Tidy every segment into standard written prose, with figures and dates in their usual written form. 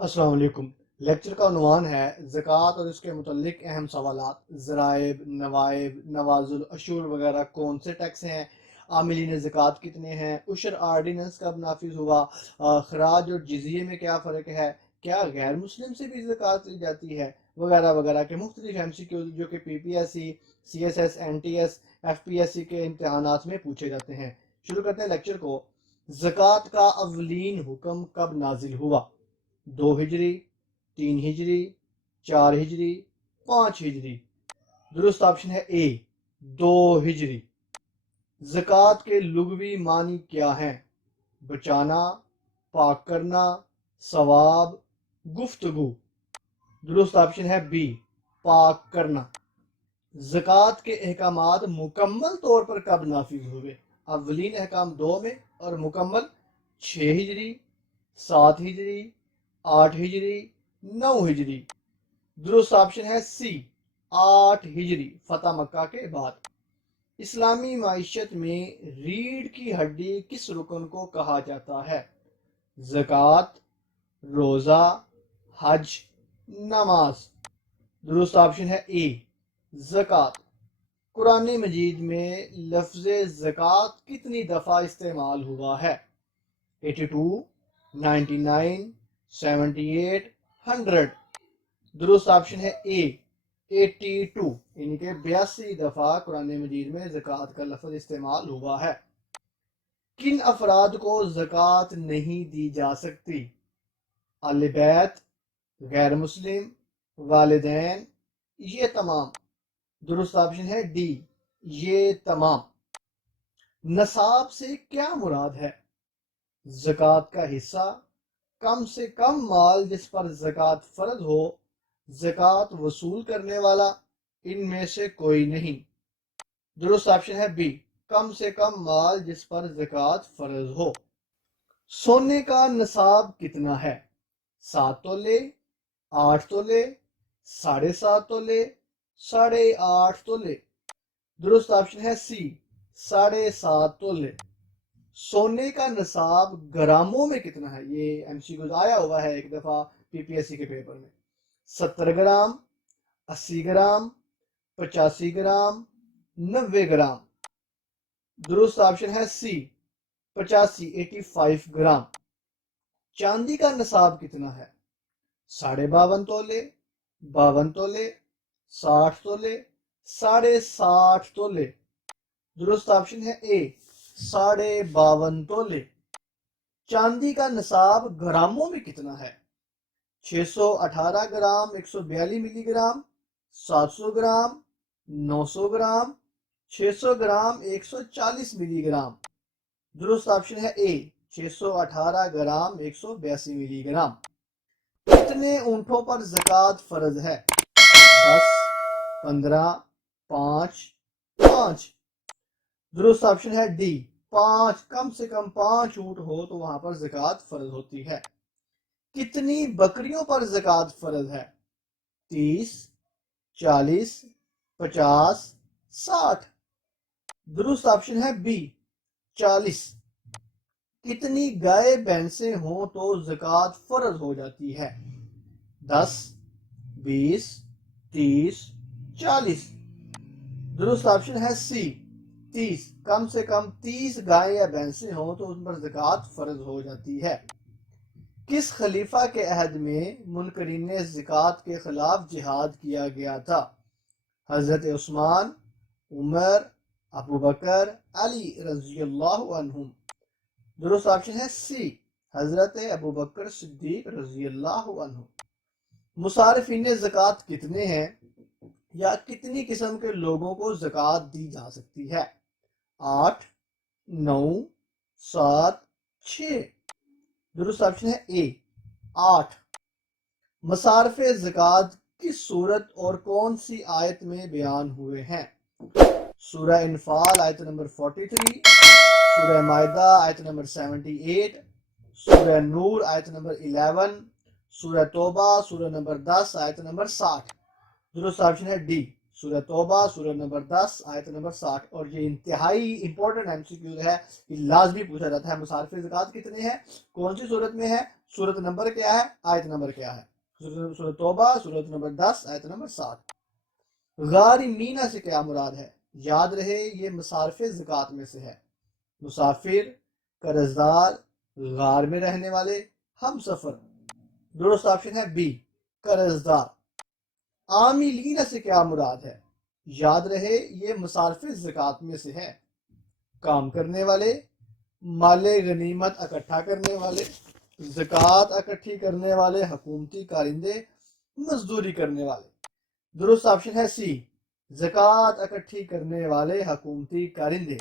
السلام علیکم۔ لیکچر کا عنوان ہے زکوٰۃ اور اس کے متعلق اہم سوالات۔ ضرائب، نوائب، نوازل، عشور وغیرہ کون سے ٹیکس ہیں؟ عاملین زکوٰۃ کتنے ہیں؟ عشر آرڈیننس کب نافذ ہوا؟ خراج اور جزیے میں کیا فرق ہے؟ کیا غیر مسلم سے بھی زکوٰۃ لی جاتی ہے؟ وغیرہ وغیرہ کے مختلف ایم سی کیو جو کہ P P S C, C S S, N T S, F P S C کے امتحانات میں پوچھے جاتے ہیں۔ شروع کرتے ہیں لیکچر کو۔ زکوٰۃ کا اولین حکم کب نازل ہوا؟ 2 ہجری، 3 ہجری، 4 ہجری، 5 ہجری؟ درست آپشن ہے اے، 2 ہجری۔ زکوٰۃ کے لغوی معنی کیا ہیں؟ بچانا، پاک کرنا، ثواب، گفتگو؟ درست آپشن ہے بی، پاک کرنا۔ زکوٰۃ کے احکامات مکمل طور پر کب نافذ ہوئے؟ اولین احکام 2 میں اور مکمل 6 ہجری، 7 ہجری، 8 ہجری، 9 ہجری؟ درست آپشن ہے سی، 8 ہجری، فتح مکہ کے بعد۔ اسلامی معیشت میں ریڑھ کی ہڈی کس رکن کو کہا جاتا ہے؟ زکوٰۃ، روزہ، حج، نماز؟ درست آپشن ہے اے، زکوٰۃ۔ قرآن مجید میں لفظ زکوٰۃ کتنی دفعہ استعمال ہوا ہے؟ 82، 99، 78، 100؟ درست آپشن ہے اے، 82، یعنی کہ 82 دفعہ قرآن مجید میں زکوٰۃ کا لفظ استعمال ہوا ہے۔ کن افراد کو زکوٰۃ نہیں دی جا سکتی؟ اہل بیت، غیر مسلم، والدین، یہ تمام؟ درست آپشن ہے ڈی، یہ تمام۔ نصاب سے کیا مراد ہے؟ زکوٰۃ کا حصہ، کم سے کم مال جس پر زکوٰۃ فرض ہو، زکوٰۃ وصول کرنے والا، ان میں سے کوئی نہیں؟ درست آپشن ہے بی، کم سے کم مال جس پر زکوٰۃ فرض ہو۔ سونے کا نصاب کتنا ہے؟ 7 تولے، 8 تولے، 7.5 تولے، 8.5 تولے؟ درست آپشن ہے سی، 7.5 تولے۔ سونے کا نصاب گراموں میں کتنا ہے؟ یہ ایم سی کیو آیا ہوا ہے ایک دفعہ پی پی ایس سی کے پیپر میں۔ 70 گرام، 80 گرام، 85 گرام، 90 گرام؟ درست آپشن ہے سی، 85 گرام۔ چاندی کا نصاب کتنا ہے؟ 52.5 تولے، 52 تولے، 60 تولے، 60.5 تولے؟ درست آپشن ہے اے، 52.5 تولے۔ چاندی کا نصاب گراموں میں کتنا ہے؟ 618 گرام 142 ملی گرام، 700 گرام، 900 گرام، 600 گرام 140 ملی گرام؟ درست آپشن ہے اے، 618 گرام 182 ملی گرام۔ کتنے اونٹوں پر زکوٰۃ فرض ہے؟ 10، 15، 5؟ درست آپشن ہے ڈی، 5۔ کم سے کم 5 اونٹ ہو تو وہاں پر زکوٰۃ فرض ہوتی ہے۔ کتنی بکریوں پر زکوٰۃ فرض ہے؟ 30، 40، 50، 60؟ درست آپشن ہے بی، 40۔ کتنی گائے بھینسیں ہوں تو زکوٰۃ فرض ہو جاتی ہے؟ 10، 20، 30، 40؟ درست آپشن ہے سی، 30۔ کم سے کم 30 گائے یا بھینسیں ہوں تو ان پر زکوٰۃ فرض ہو جاتی ہے۔ کس خلیفہ کے عہد میں منکرین زکوٰۃ کے خلاف جہاد کیا گیا تھا؟ حضرت عثمان، عمر، ابوبکر، علی رضی اللہ عنہم؟ درست آپشن ہے سی، حضرت ابوبکر صدیق رضی اللہ عنہ۔ مصارفین زکوٰۃ کتنے ہیں یا کتنی قسم کے لوگوں کو زکوٰۃ دی جا سکتی ہے؟ 8، 9، 7، 6؟ درست آپشن ہے اے، 8۔ مصارف زکوٰۃ کس صورت اور کون سی آیت میں بیان ہوئے ہیں؟ سورہ انفال آیت نمبر 43، سورہ مائدہ آیت نمبر 78، سورہ نور آیت نمبر 11، سورہ توبہ سورہ نمبر 10 آیت نمبر 60؟ درست آپشن ہے ڈی، سورہ توبہ سورہ نمبر 10 آیت نمبر 60۔ اور یہ انتہائی امپورٹنٹ ایم سی کیو ہے، یہ لازمی پوچھا جاتا ہے۔ مصارف زکوٰۃ کتنے ہیں، کون سی صورت میں ہے؟ सूरत नंबर क्या है, आयत नंबर क्या है? सूरत तौबा, सूरत नंबर 10, आयत नंबर 7। गारिमीना से क्या मुराद है? याद रहे ये मसारफ ज़कात में से है। मुसाफिर, कर्जदार, गार में रहने वाले, हम सफर। दुरुस्त ऑप्शन है बी, कर्जदार। आमिलीना से क्या मुराद है? याद रहे ये मुसारफ ज़कात में से है। काम करने वाले, माले गनीमत इकट्ठा करने वाले, ज़कात इकट्ठी करने वाले, हुकूमती कारिंदे, मजदूरी करने वाले। दुरुस्त ऑप्शन है सी, ज़कात इकट्ठी करने वाले हुकूमती कारिंदे।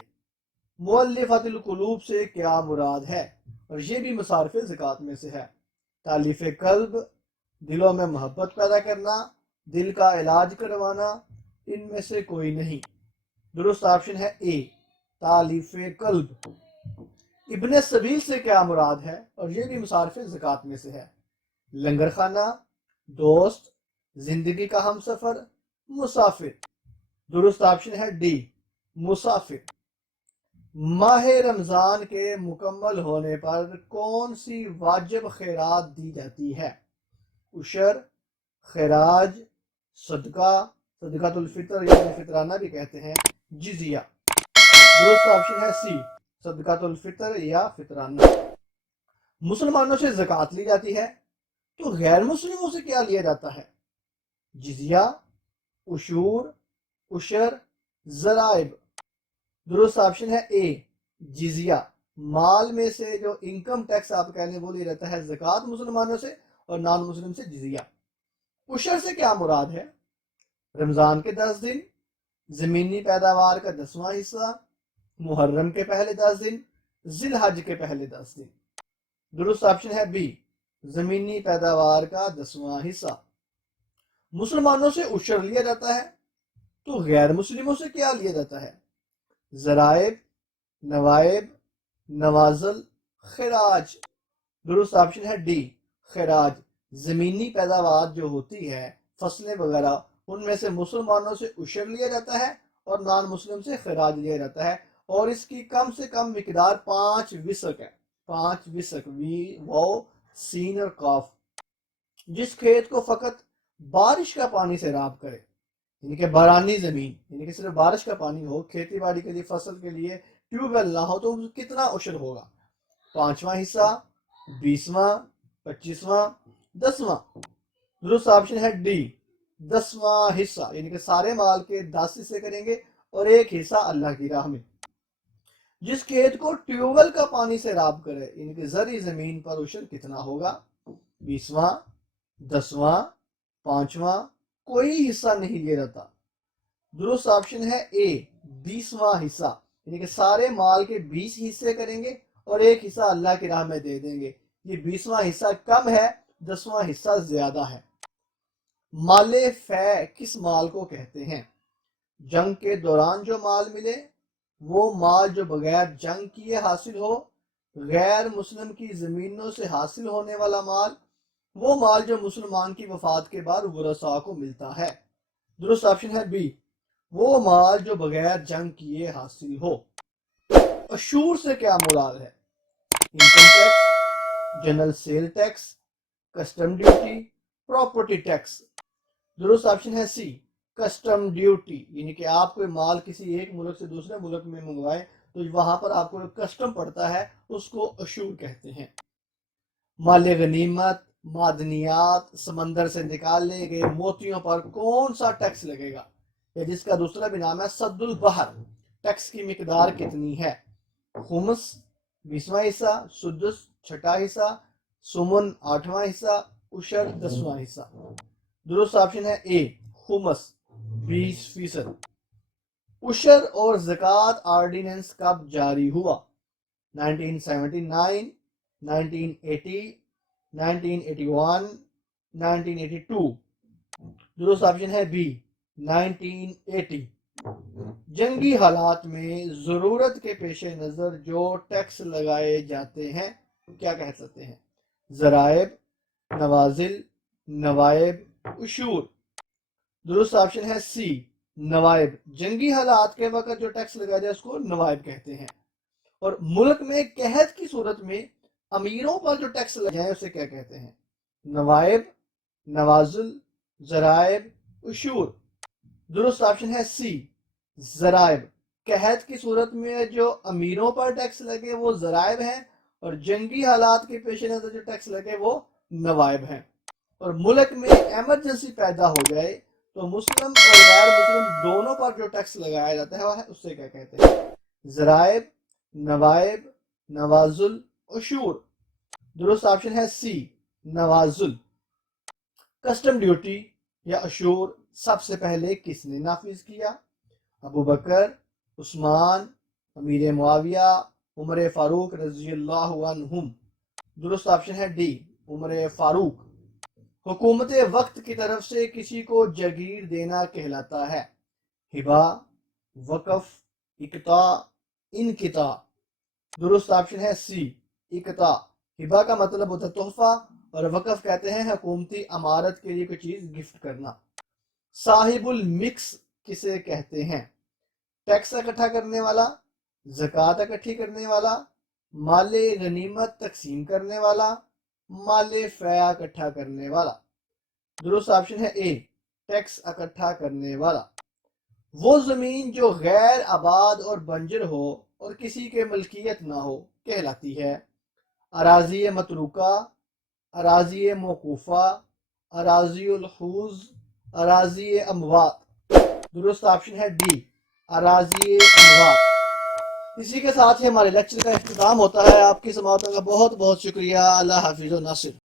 मुअल्लिफ़ातिल कुलूब से क्या मुराद है? और ये भी मसारफ ज़कात में से है। तालीफ कल्ब, दिलों में मोहब्बत पैदा करना, दिल का इलाज करवाना, इनमें से कोई नहीं। दुरुस्त ऑप्शन है ए, तालीफ कल्ब। इब्ने सबील से क्या मुराद है? और ये भी मसारफ ज़कात में से है। लंगर खाना, दोस्त, जिंदगी का हम सफर, मुसाफिर। दुरुस्त ऑप्शन है डी, मुसाफिर। माह रमजान के मुकम्मल होने पर कौन सी वाजिब खैरात दी जाती है? उशर, खैराज, सदका, सदकातुल फितर या फितराना भी कहते हैं, जिजिया। दुरुस्त ऑप्शन है सी, सदकातुल फितर या फितराना। मुसलमानों से ज़कात ली जाती है, तो गैर मुस्लिमों से क्या लिया जाता है? जिजिया, उशूर, उशर, ज़राइब। दुरुस्त ऑप्शन है ए, जिजिया। माल में से जो इनकम टैक्स आप कह लें वो लिया जाता है ज़कात मुसलमानों से, और नॉन मुस्लिम से जिजिया। उशर से क्या मुराद है? रमज़ान के 10 दिन, ज़मीनी पैदावार का 10वां हिस्सा, मुहर्रम के पहले 10 दिन, जिलहज के पहले 10 दिन। दुरुस्त ऑप्शन है बी, ज़मीनी पैदावार का 10वां हिस्सा। मुसलमानों से उशर लिया जाता है, तो गैर मुस्लिमों से क्या लिया जाता है? ज़राइब, नवाइब, नवाजल, खिराज। दुरुस्त ऑप्शन है डी, खिराज। ज़मीनी पैदावार जो होती है, फसलें वगैरह, उनमें से मुसलमानों से उशर लिया जाता है और नॉन मुस्लिम से खिराज लिया जाता है, और इसकी कम से कम मिकदार 5 विसक है। 5 विसक, वी वाओ सीन और काफ। जिस खेत को फकत बारिश का पानी से राब करे, यानी कि बारानी जमीन, यानी कि सिर्फ बारिश का पानी हो, खेती बाड़ी के लिए, फसल के लिए ट्यूबवेल ना हो, तो कितना उशर होगा? 5वां हिस्सा, 20वां, 25वां, 10वां। दुरुस्त ऑप्शन है डी, 10वां हिस्सा, यानी कि सारे माल के 10 हिस्से करेंगे और एक हिस्सा अल्लाह की राह में। जिस खेत को ट्यूबवेल का पानी से राब करे, यानी कि जरी जमीन पर उशर कितना होगा? 20वां, 10वां, 5वां, कोई हिस्सा नहीं लिया जाता। दुरुस्त ऑप्शन है ए, 20वां हिस्सा, यानी कि सारे माल के 20 हिस्से करेंगे और एक हिस्सा अल्लाह की राह में दे देंगे। ये 20वां हिस्सा कम है, 10वां हिस्सा ज्यादा है। माले फै किस माल को कहते हैं? जंग के दौरान जो माल मिले, वो माल जो बगैर जंग किए हासिल हो, गैर मुस्लिम की जमीनों से हासिल होने वाला माल, वो माल जो मुसलमान की वफात के बाद वरसा को मिलता है। दुरुस्त ऑप्शन है बी, वो माल जो बगैर जंग किए हासिल हो। अशूर से क्या मुराद है? Income tax, general sale tax, custom duty, property tax. दुरुस्त ऑप्शन है सी, कस्टम ड्यूटी, यानी कि आप कोई माल किसी एक मुल्क से दूसरे मुल्क में मंगवाएं तो वहां पर आपको कस्टम पड़ता है, उसको अशूर कहते हैं। माल गनीमत, मादनियात, समंदर से निकाले गए मोतियों पर कौन सा टैक्स लगेगा? या जिसका दूसरा भी नाम है सद्दुल बहर। टैक्स की मिकदार कितनी है? खुमस 20वां हिस्सा, सुदुस 6ठा हिस्सा, सुमन 8वां हिस्सा, उशर 10वां हिस्सा। दुरुस्त ऑप्शन है ए, खुमस 20%। उशर और ज़कात ऑर्डिनेंस कब जारी हुआ? 1979, 1980, 1981, 1982। दुरुस्त ऑप्शन है बी, 1980। जंगी हालात में ज़रूरत के पेश नज़र जो टैक्स लगाए जाते हैं क्या कह सकते हैं? ज़राइब, नवाजिल, नवाइब, उशूर। दुरुस्त ऑप्शन है सी, नवाइब। जंगी हालात के वक्त जो टैक्स लगाया जाए उसको नवाइब कहते हैं। और मुल्क में कहत की सूरत में अमीरों पर जो टैक्स लगे हैं उसे क्या कहते हैं? नवाइब, नवाजुल, ज़राइब, उशूर। दुरुस्त ऑप्शन है सी, ज़राइब। कहत की सूरत में जो अमीरों पर टैक्स लगे वो ज़राइब हैं, और जंगी हालात के पेश नज़र जो टैक्स लगे वो नवाइब हैं। और मुल्क में एमरजेंसी पैदा हो जाए तो मुस्लिम और गैर मुस्लिम दोनों पर जो टैक्स लगाया जाता है वह उससे क्या कहते हैं? ज़राइब, नवाइब, नवाजुल, उशूर। दुरुस्त ऑप्शन है सी, नवाजुल। कस्टम ड्यूटी या अशूर सबसे पहले किसने नाफिज किया? अबू बकर, उस्मान, अमीर मुआविया, उमर फारूक रज़ियल्लाहु अन्हुम। दुरुस्त ऑप्शन है डी, उमर फारूक। हुकूमत वक्त की तरफ से किसी को जगीर देना कहलाता है? हिबा, वक़फ़, इक़ता, इनकिता। दुरुस्त ऑप्शन है सी, इक़ता। हिबा का मतलब होता है तोहफा, और वक़फ़ कहते हैं हुकूमती अमारत के लिए कोई चीज़ गिफ्ट करना। साहिबुल मिक्स किसे कहते हैं? टैक्स इकट्ठा करने वाला, ज़कात इकट्ठी करने वाला, माले गनीमत तकसीम करने वाला, माले फ़या इकट्ठा करने वाला। दुरुस्त ऑप्शन है ए, टैक्स इकट्ठा करने वाला। वो ज़मीन जो गैर आबाद और बंजर हो और किसी के मलकियत ना हो कहलाती है? अराज़ी मतरूका, अराज़ी मौकूफ़ा, अराज़ीउल हूज़, अराज़ी अमवात। दुरुस्त ऑप्शन है डी, अराज़ी अमवात। इसी के साथ ही हमारे लेक्चर का इख्तिताम होता है। आपकी समाअत का बहुत बहुत शुक्रिया। अल्लाह हाफिज़ व नासिर।